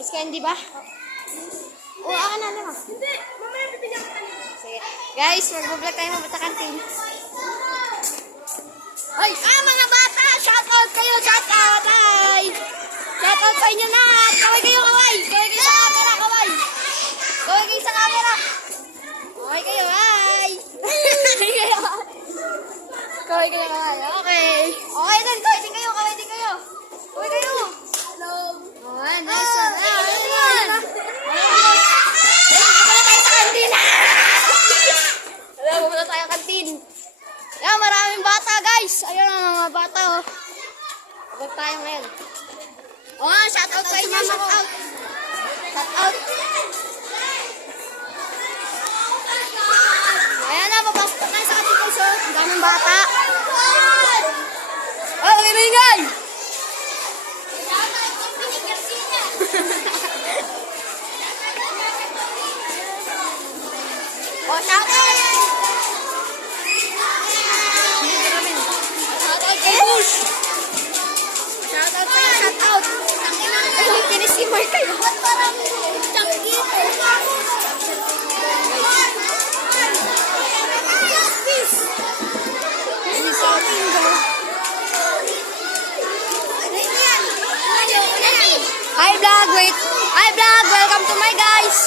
Miss Candy ba? Oo, ako na naman. Hindi, mamaya bibigyan ka kanina. Sige. Guys, mag-vlog tayo mapunta kantin. Ay, mga bata! Shout out kayo! Shout out! Ay! Shout out sa inyo na! Kaway kayo, kaway! Kaway kayo sa camera, kaway! Kaway kayo sa camera! Kaway kayo, ay! Kaway kayo, kaway kayo, ay! Okay! Okay din, kaway din kayo, kaway din kayo! Kaway kayo! Hello! Oh, nice one! Pupunta tayo sa kantin. Ayan, maraming bata, guys. Ayun ang mga bata, oh. Abot tayo ngayon. Oh, shout out sa inyo, shout out. Shout out. Ayan na, papasok tayo sa kantin, guys, oh. Ang daming bata. Oh, ingay! Oh, shout out. Shout out kayo, shout out. Ay, tinisimay kayo. Ba't parang changgit? Hi vlog, wait. Hi vlog, welcome to my guys.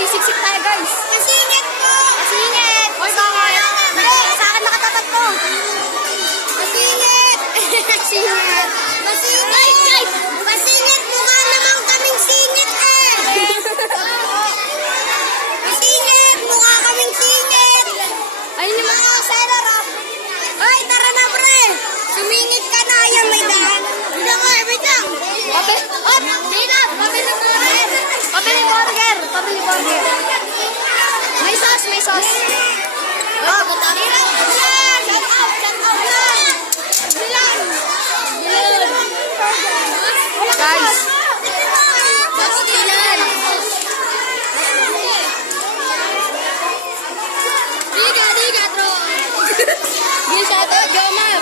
Sisiksik tayo, guys. Masingit po! Masingit! Hoy, bakit? Hindi, sa akin nakatapat ko. Masingit! Masingit! Masingit! Guys! Masingit! Mukha naman kaming singit eh! Masingit! Mukha kaming singit! Ayun yung mga seller, ah. Hoy, tara na, pre! Sumingit ka na. Ayan, may daan. Hindi nga, wait lang. Pabili burger! Pabili burger! Pabili burger! May sauce, may sauce! Oh, butali lang! Shout out! Shout out lang! Bilang! Guys! Bilang! Diga, bro! Di shout out, Jomar!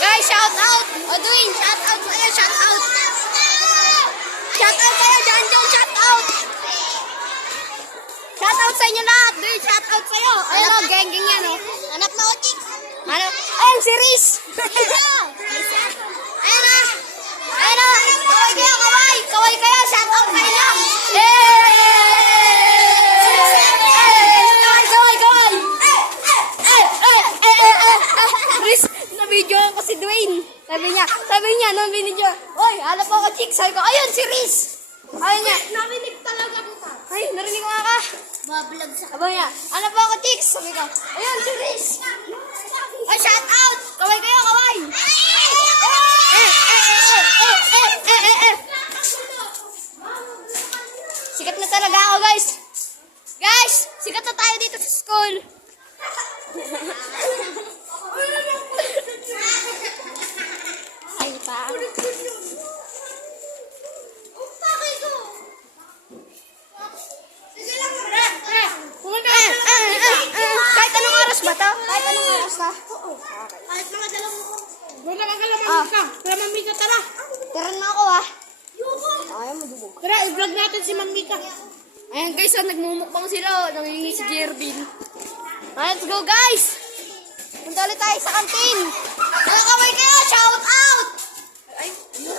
Guys, shout out! Odwin, shout out kayo, shout out! Shout out kayo, John, shout out! Shout out sa inyo lahat, Odwin, shout out sa'yo! Ayun o, geng yan o. Hanap na o, chicks! Ano? Ayun, si Riz! Ayun o! Ayun o! Kaway kayo, kaway! Kaway kayo, shout out kayo na! Video ko si Dwayne. Sabi niya, nung binidyo, oy, hanap ako chicks. Sabi ko, ayun, si Riz. Ayun niya. Narinig talaga kita. Ay, narinig mo nga ka. Bablog sa... Sabi niya, hanap ako chicks. Sabi ko, ayun, si Riz. Ay, shout out. Kaway kayo, kaway. Sikat na talaga ako, guys. Guys, sikat na tayo dito sa school. Ay pa. Tara, i-vlog natin si Ma'am Mika. Ayan guys, nagmumukbang sila. Nangingi si Jervin. Let's go guys! Punta ulit tayo sa kantin. Mga kamay kayo, shout out! Ay, ano?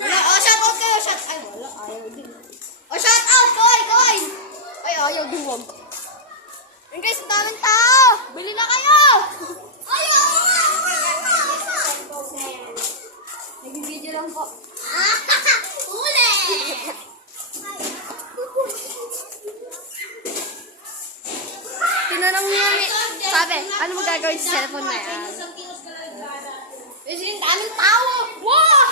Wala, shout out kayo. Ay, wala, ayaw din. Shout out, koy! Ay, ayaw din, wag. Ayan guys, ang daming tao. Bili na kayo! Ayaw! Nag-video lang po. Uli! Tinanong niya ni, sabi, ano mo gagawin sa cellphone na yan? Kasi yung daming tao! Wow!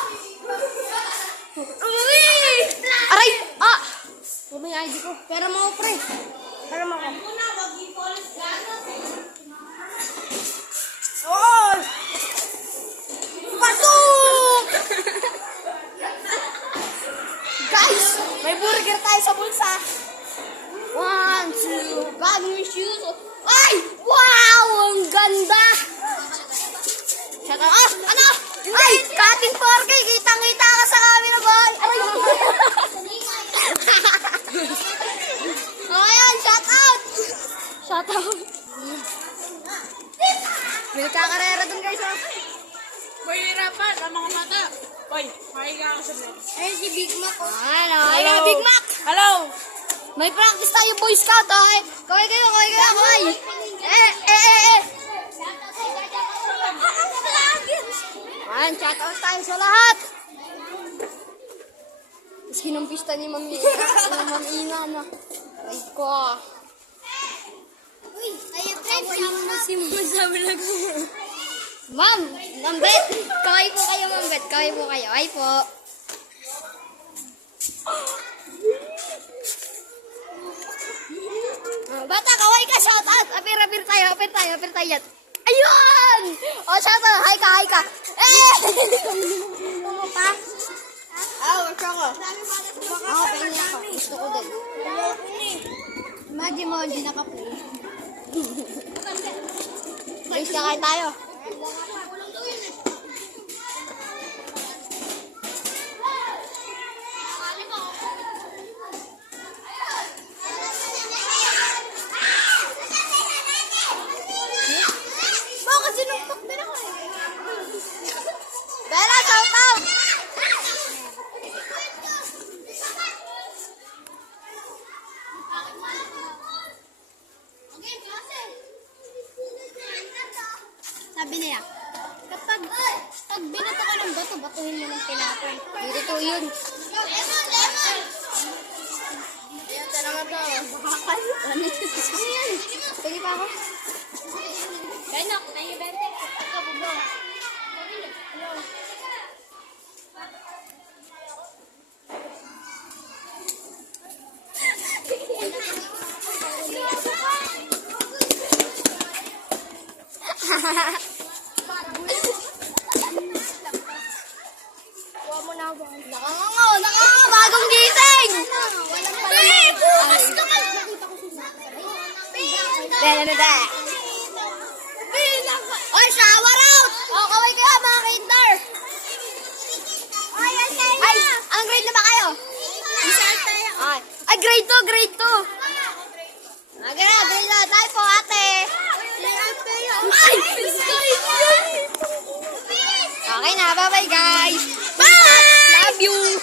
Aray! Ah! Ano yung ID ko? Pera mo pre. Pera mo ko. Oh! Pasok! Guys! May burger tayo sa bulsa. 1, 2, bagong shoes. Ay! Wow! Ang ganda! Shut up. Ah! Ano? Ay! Cutting 4K! Kitang-kita ka sa camera, boy! Aray! Ayan! Shout out! Shout out! May nagkakarera dun guys, oh. Boy, hirapan ang mga mata. Boy, mahiga ako sa vlog. Ayun si Big Mac, oh. Hello, Big Mac! Hello! May practice tayo, Boy Scout, ha? Kaway kayo, kaway! Ayan, shout out tayo sa lahat! Sinumpista ni Ma'am Ina, na. Ay ko. Uy, ayun friends, si Mama sa vlog mo. Ma'am Bet! Kaway po kayo, Ma'am Bet. Kaway po kayo. Ay po. Bata, kaway ka, shout out. Apir tayo. Ayun! Shout out. Hi ka. Ano pa? What's ako? Ako, pahingi ako. Gusto ko din. Imagine mo, hindi nakapulo. Guys, kakain tayo. Bakit sinuktok din ako eh? Bella, shout out! Sabi niya, kapag binato ka ng bato, batuhin mo ng tinapay. Dito to yun. Lemon! Ayan, talaga to. Bakal. Ano yan? Pwede pa ako? Benok, tayo bente. Kabugo. Nakangango, bagong gising! Hey, bukas na ka! Bella. Oy, shower out! Kaway kayo, mga kinder! Ay, ang grade na ba kayo? Ay, grade 2. Okay na, grade na tayo po, ate. Ay! Okay na, bye-bye guys. Bye! Love you!